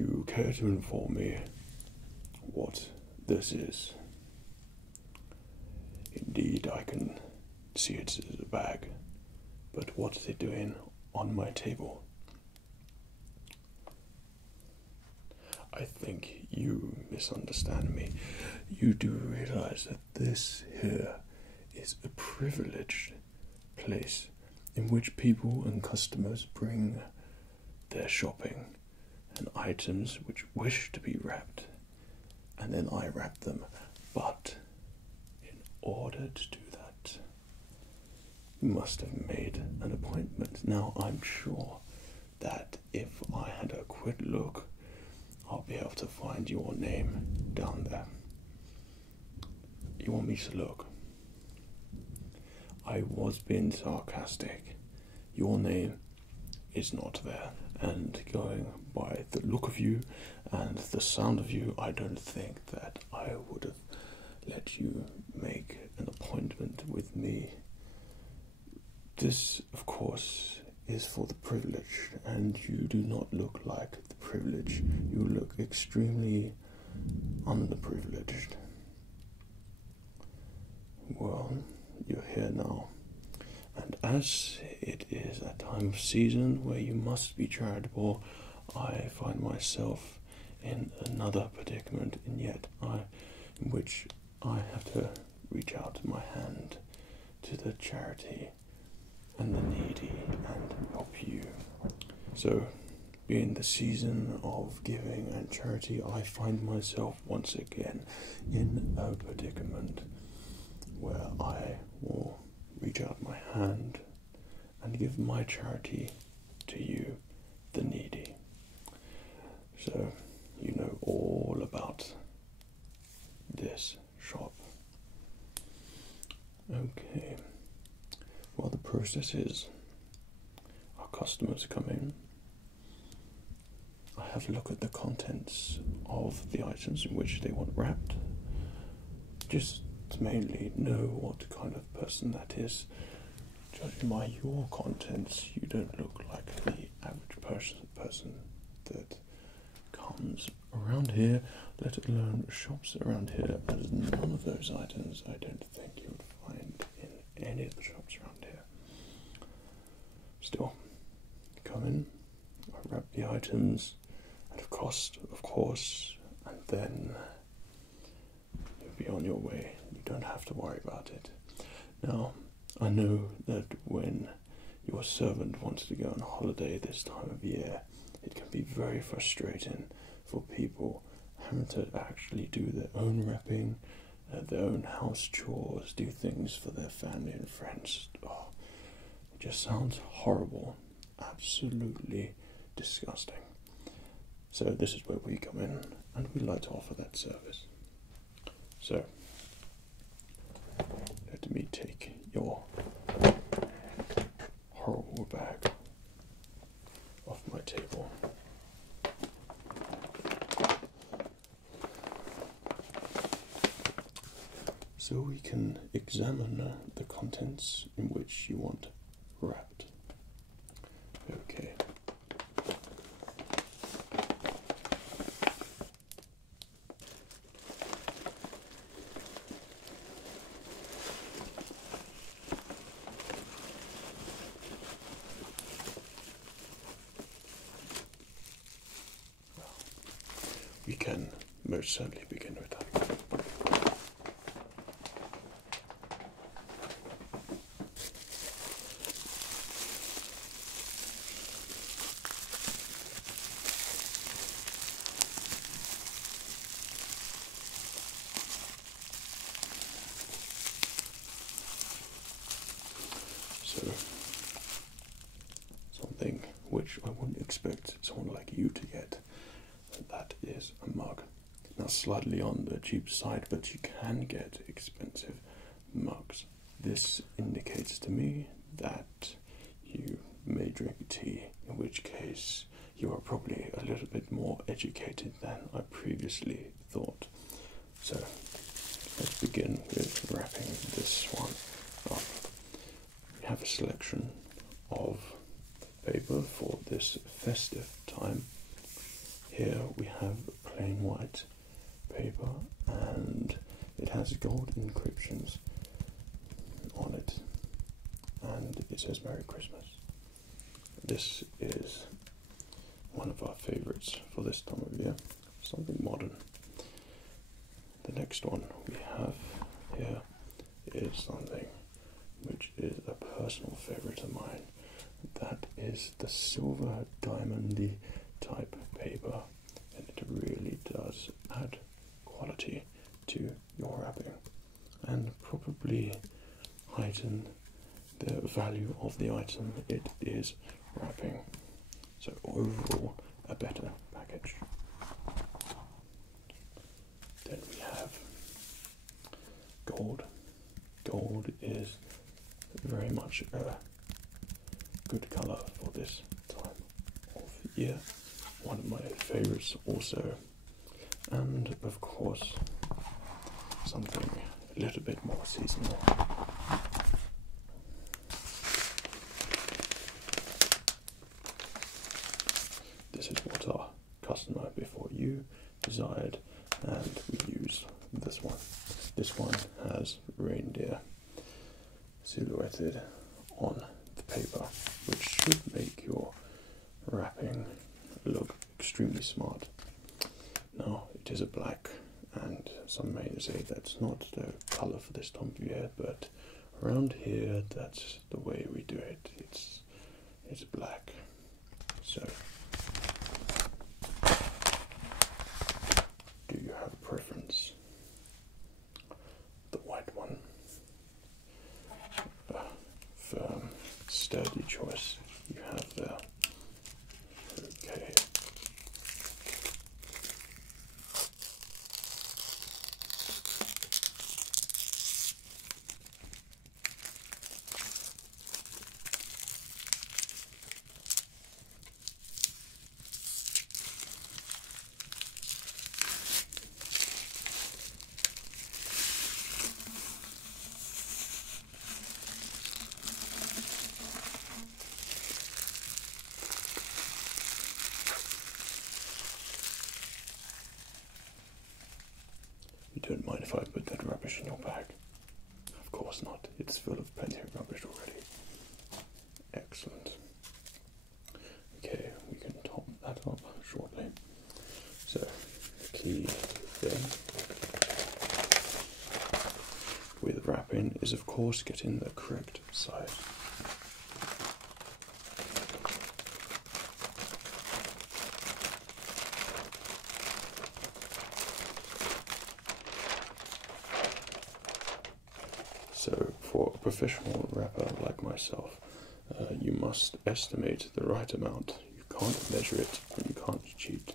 you care to inform me what this is? Indeed, I can see it's a bag, but what is it doing on my table? I think you misunderstand me. You do realize that this here is a privileged place in which people and customers bring their shopping and items which wish to be wrapped, and then I wrap them. But in order to do that, you must have made an appointment. Now, I'm sure that if I had a quick look, I'll be able to find your name down there. You want me to look? I was being sarcastic. Your name is not there. And going by the look of you and the sound of you, I don't think that I would have let you make an appointment with me. This, of course, is for the privileged, and you do not look like the privileged. You look extremely underprivileged. Well, you're here now, and as it is a time of season where you must be charitable, I find myself in another predicament, in which I have to reach out my hand to the charity and the needy and help you. So, being the season of giving and charity, I find myself once again in a predicament where I will reach out my hand and give my charity to you, the needy. So, you know all about this shop. Okay. Well, the process is our customers come in. I have a look at the contents of the items in which they want wrapped, just to mainly know what kind of person that is. Judging by your contents, you don't look like the average person that comes around here, let alone shops around here, as none of those items I don't think you would find in any of the shops around here. Still, come in, I wrap the items at a cost, of course, and then you'll be on your way. You don't have to worry about it. Now, I know that when your servant wants to go on holiday this time of year, it can be very frustrating for people having to actually do their own wrapping, their own house chores, do things for their family and friends. Oh, it just sounds horrible, absolutely disgusting. So this is where we come in, and we like to offer that service. So, let me take your horrible bag off my table. So we can examine the contents in which you want wrapped. Okay. We can most certainly begin with that. So, something which I wouldn't expect someone like you to get. That is a mug. Now, slightly on the cheap side, but you can get expensive mugs. This indicates to me that you may drink tea, in which case you are probably a little bit more educated than I previously thought. So, let's begin with wrapping this one up. We have a selection of paper for this festive time. here we have plain white paper, and it has gold inscriptions on it, and it says Merry Christmas. This is one of our favorites for this time of year, something modern. The next one we have here is something which is a personal favorite of mine. That is the silver diamondy type paper, and it really does add quality to your wrapping and probably heighten the value of the item it is wrapping. So overall, a better package. Then we have gold. Gold is very much a good colour for this time of year. One of my favourites also. And of course, something a little bit more seasonal. This is what our customer before you desired, and we use this one. This one has reindeer silhouetted on the paper, which should make your wrapping look extremely smart. Now, it is a black, and some may say that's not the colour for this time of year, but around here that's the way we do it. It's black. So, do you have a preference? The white one. Firm, sturdy choice you have there. Okay. You don't mind if I put that rubbish in your bag? Of course not. It's full of plenty of rubbish already. Excellent. Okay, we can top that up shortly. So, the key thing with wrapping is, of course, getting the correct size. So for a professional wrapper like myself, you must estimate the right amount. You can't measure it and you can't cheat.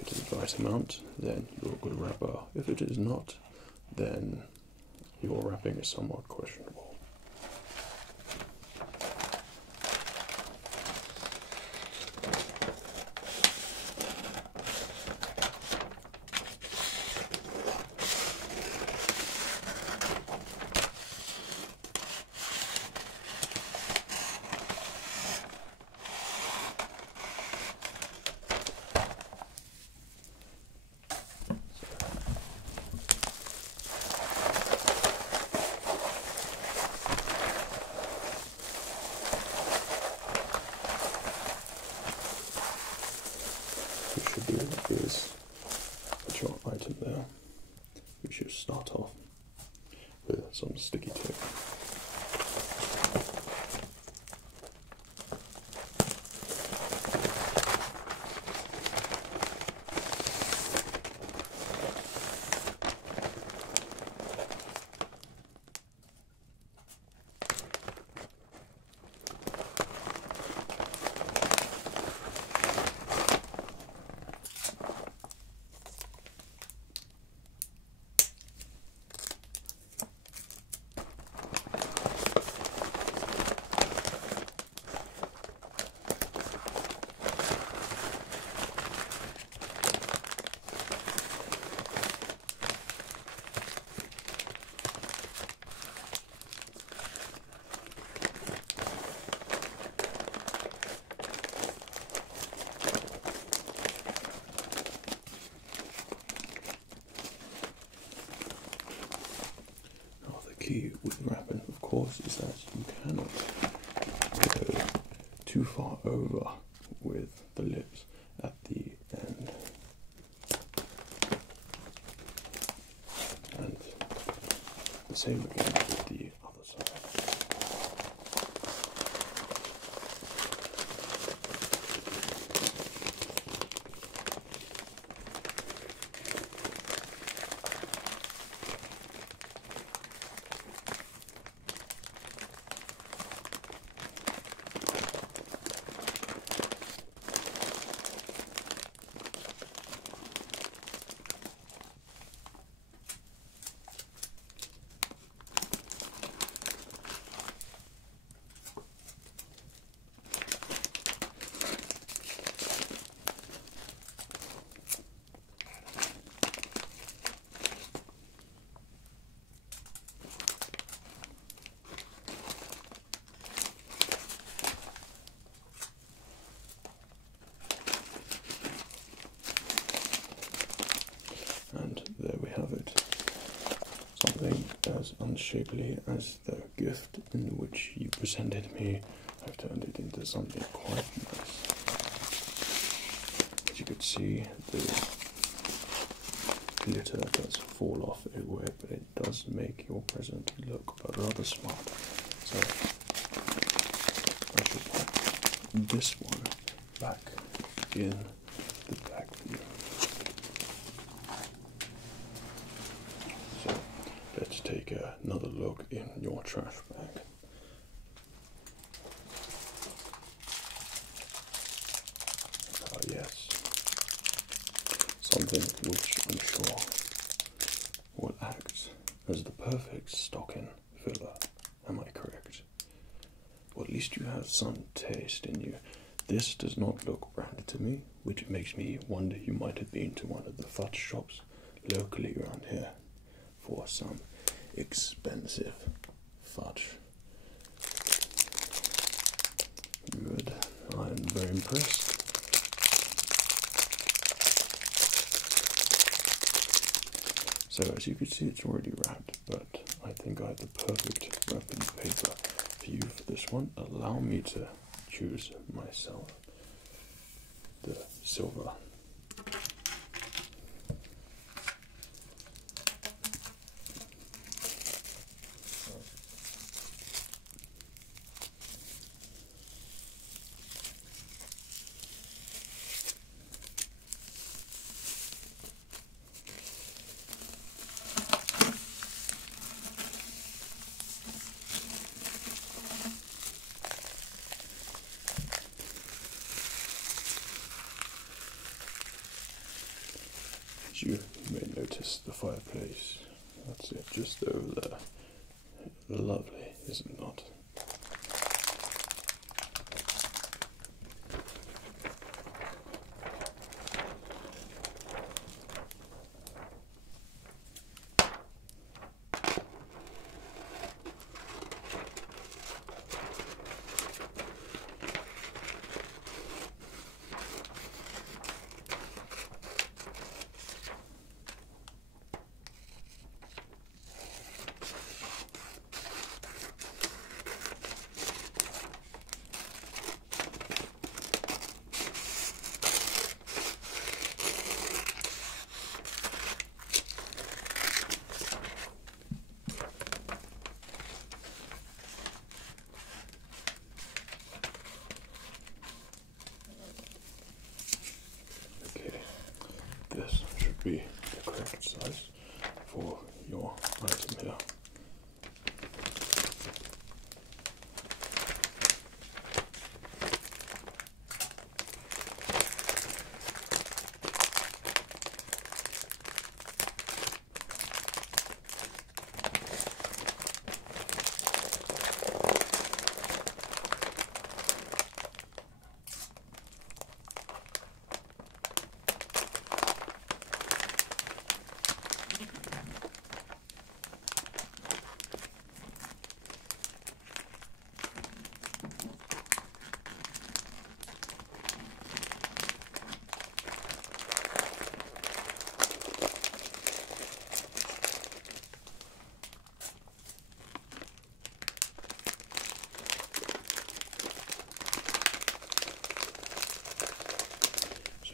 If it is the right amount, then you're a good wrapper. If it is not, then your wrapping is somewhat questionable. What you should do is put your item there. We should start off with some sticky tape. key with wrapping, of course, is that you cannot go too far over with the lips at the end. And the same again with the other side. And there we have it. Something as unshapely as the gift in which you presented me. I've turned it into something quite nice. As you could see, the glitter does fall off everywhere, but it does make your present look rather smart. So I should put this one back in the bag for you. Let's take another look in your trash bag. Ah yes, something which I'm sure will act as the perfect stocking filler. Am I correct? Or at least you have some taste in you. This does not look branded to me, which makes me wonder you might have been to one of the fudge shops locally around here for some expensive fudge. Good. I am very impressed. So as you can see, it's already wrapped, but I think I have the perfect wrapping paper for you for this one. Allow me to choose myself the silver. You may notice the fireplace. That's it, just over there. Lovely, is it not?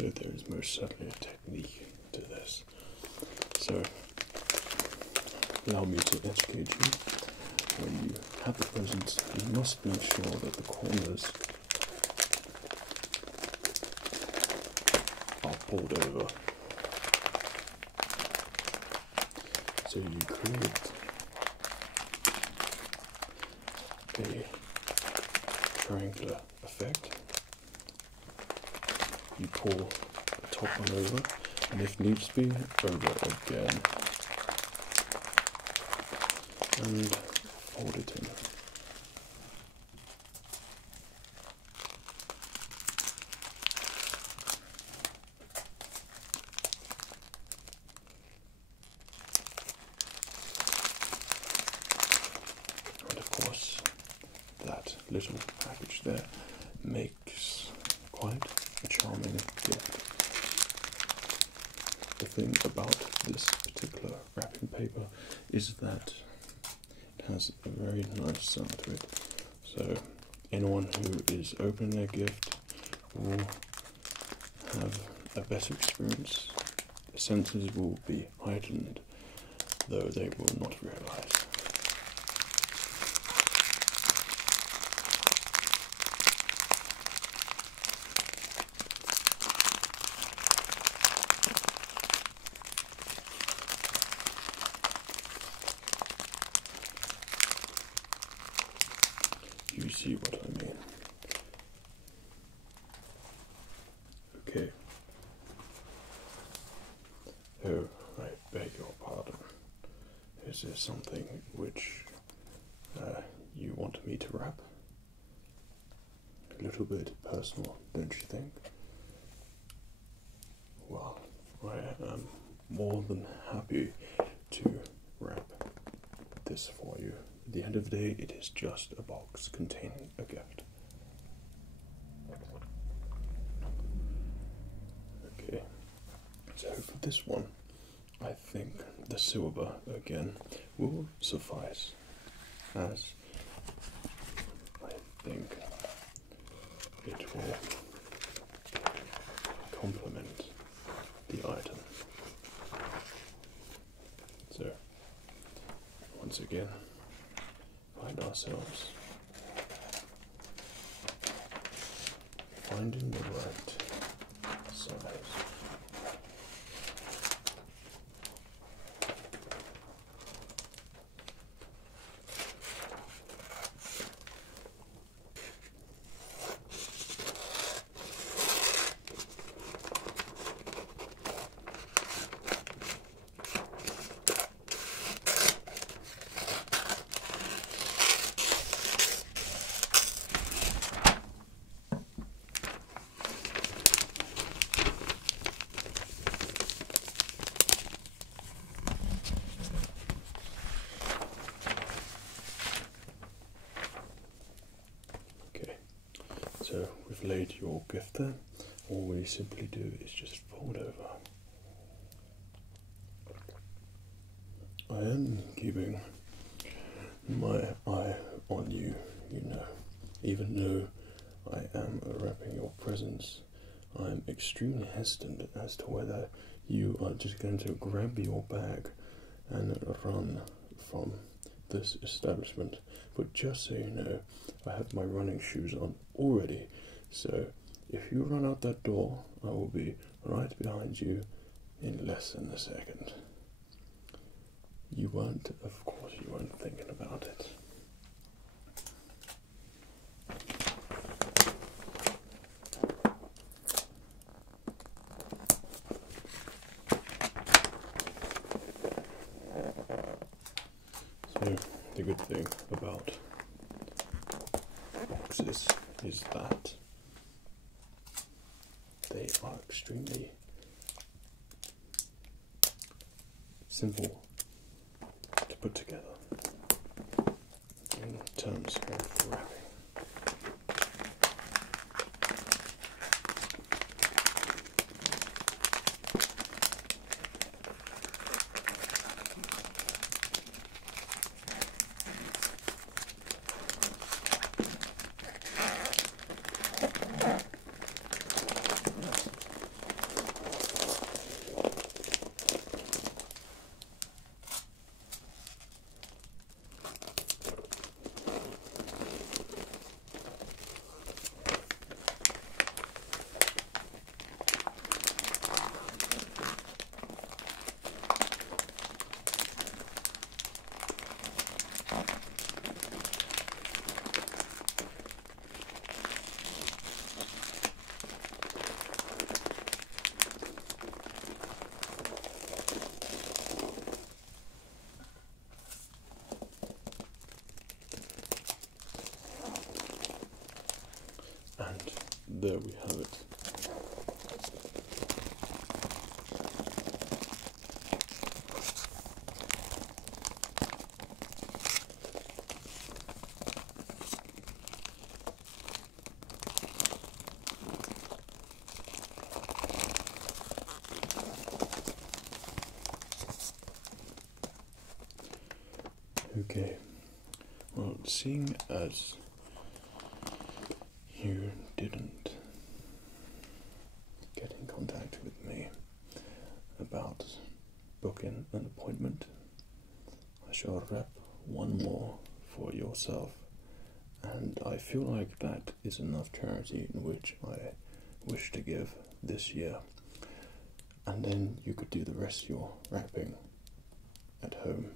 So there is most certainly a technique to this. So allow me to educate you. When you have the presents, you must make sure that the corners are pulled over. So you create a triangular effect. You pull the top one over, and if needs be, over again. And fold it in. And of course, that little package there makes quite a charming gift. The thing about this particular wrapping paper is that it has a very nice sound to it. So anyone who is opening their gift will have a better experience. The senses will be heightened, though they will not realize. You see what I mean? Okay. Oh, I beg your pardon. Is there something which you want me to wrap? A little bit personal, don't you think? Well, I am more than happy to wrap this for you. At the end of the day, it is just a box containing a gift. Okay, so for this one, I think the silver again will suffice, as I think it will complement the item. So, once again, find ourselves finding the right size. So we've laid your gift there. All we simply do is just fold over. I am keeping my eye on you, you know. Even though I am wrapping your presents, I am extremely hesitant as to whether you are just going to grab your bag and run from this establishment. But just so you know, I have my running shoes on already, so if you run out that door, I will be right behind you in less than a second. You weren't, of course you weren't thinking about it. So, the good thing about boxes is that they are extremely simple to put together in terms of wrapping. there we have it. Okay, well, seeing as you didn't get in contact with me about booking an appointment, I shall wrap one more for yourself, and I feel like that is enough charity in which I wish to give this year, and then you could do the rest of your wrapping at home.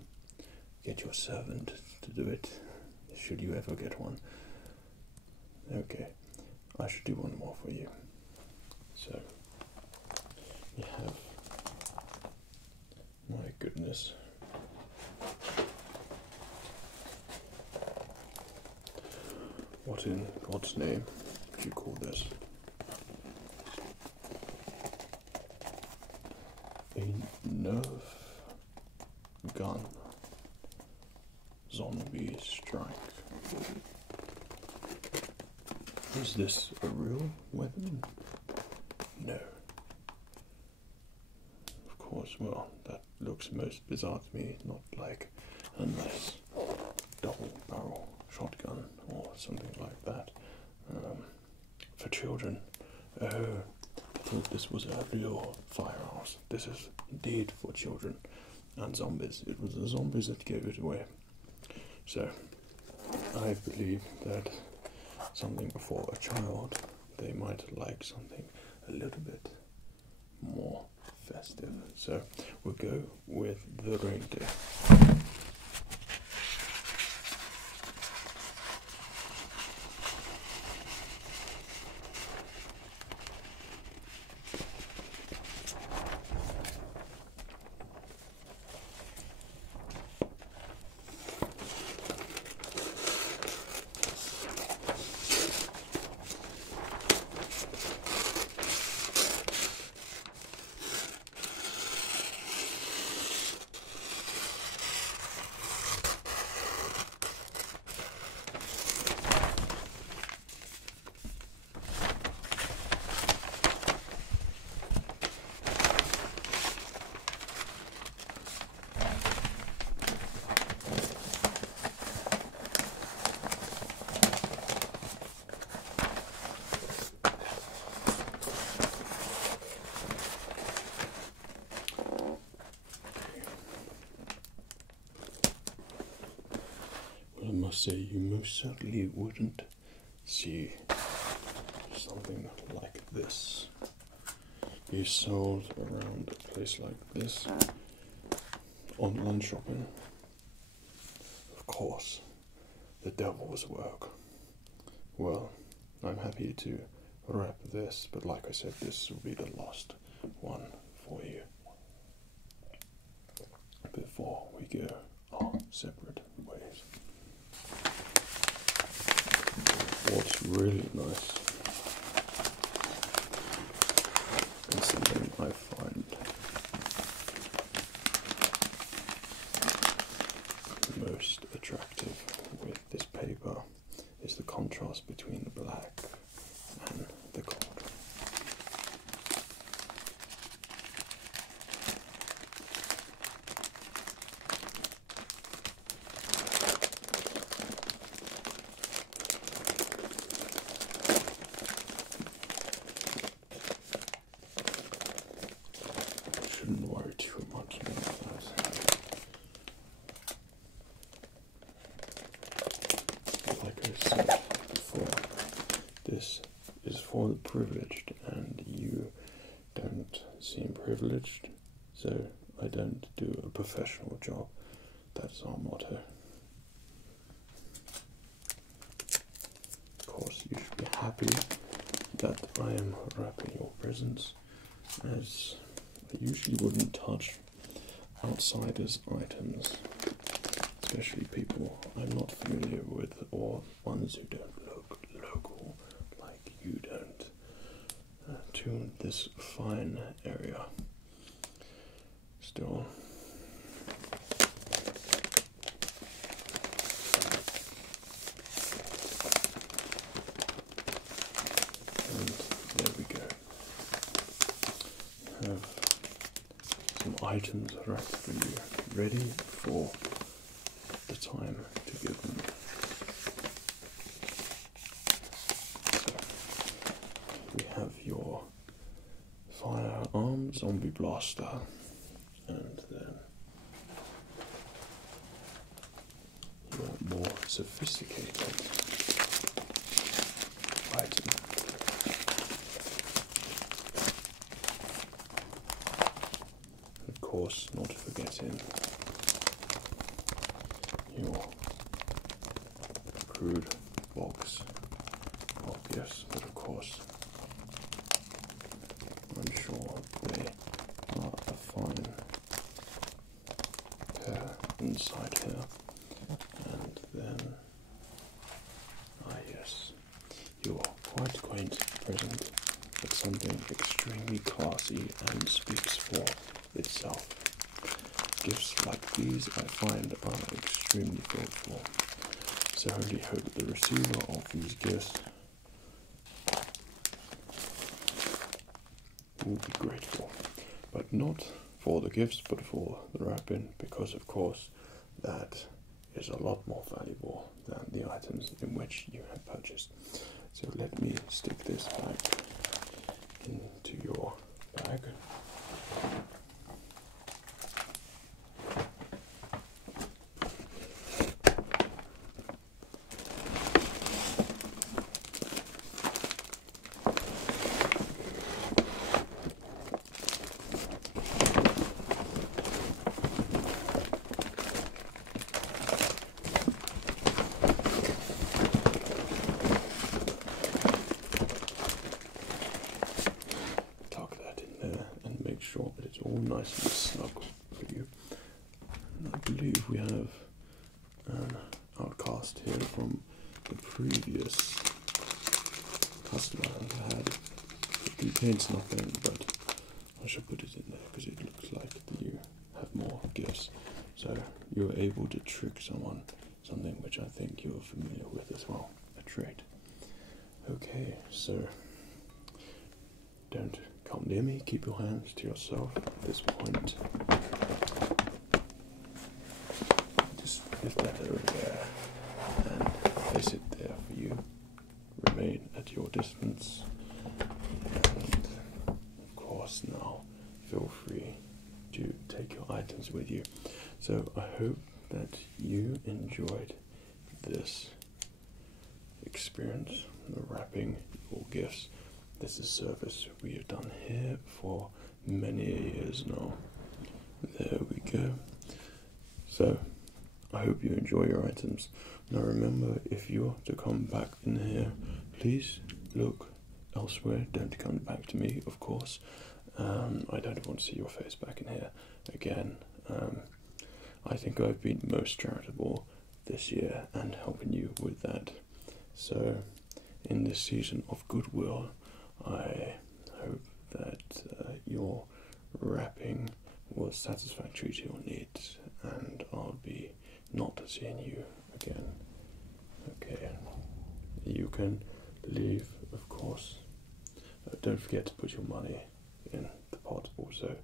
Get your servant to do it, should you ever get one. Okay, I should do one more for you. So, you have, my goodness, what in God's name do you call this? A Nerf gun. Zombie strike. Is this a real weapon? No. Of course, well, that looks most bizarre to me, not like a nice double barrel shotgun or something like that. For children. Oh, I thought this was a real firehouse. This is indeed for children and zombies. It was the zombies that gave it away. So, I believe that something before a child, they might like something a little bit more festive. So, we'll go with the reindeer. I must say, you most certainly wouldn't see something like this be sold around a place like this. Online shopping, of course, the devil's work. Well, I'm happy to wrap this, but like I said, this will be the last one for you before we go our separate ways. What's really nice and something I find most attractive with this paper is the contrast between the black and the gold. Shouldn't worry too much about that. Like I said before, this is for the privileged, and you don't seem privileged, so I don't do a professional job. That's our motto. Of course, you should be happy that I am wrapping your presents, as I usually wouldn't touch outsiders' items, especially people I'm not familiar with or ones who don't look local like you don't. to this fine area. Still. And there we go. We have some items wrapped for you, ready for the time to give them. We have your firearm zombie blaster, and then your more sophisticated item. Of course, not forgetting your crude box of gifts, but of course I'm sure they are a fine pair inside here. And then, yes, your quite quaint present, but something extremely classy and speaks for itself. Gifts like these I find are extremely thoughtful, so I really hope the receiver of these gifts will be grateful, but not for the gifts but for the wrapping, because of course that is a lot more valuable than the items in which you have purchased. So let me stick this back into your bag. Sure that it's all nice and snug for you. And I believe we have an outcast here from the previous customer who had. It contains nothing, but I should put it in there because it looks like you have more gifts. So you're able to trick someone, something which I think you're familiar with as well, a trait. Okay, so don't come near me, keep your hands to yourself at this point. Just lift that over there and place it there for you. Remain at your distance. And of course now feel free to take your items with you. So I hope that you enjoyed this experience, the wrapping your gifts. This is a service we have done here for many years now. There we go. So, I hope you enjoy your items. Now remember, if you're to come back in here, please look elsewhere. Don't come back to me, of course. I don't want to see your face back in here again. I think I've been most charitable this year and helping you with that. So, in this season of goodwill, I hope that your wrapping was satisfactory to your needs, and I'll be not seeing you again. Okay, you can leave, of course. Don't forget to put your money in the pot also.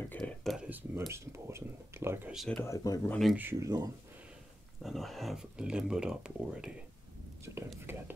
Okay, that is most important. Like I said, I have my running shoes on, and I have limbered up already, so don't forget.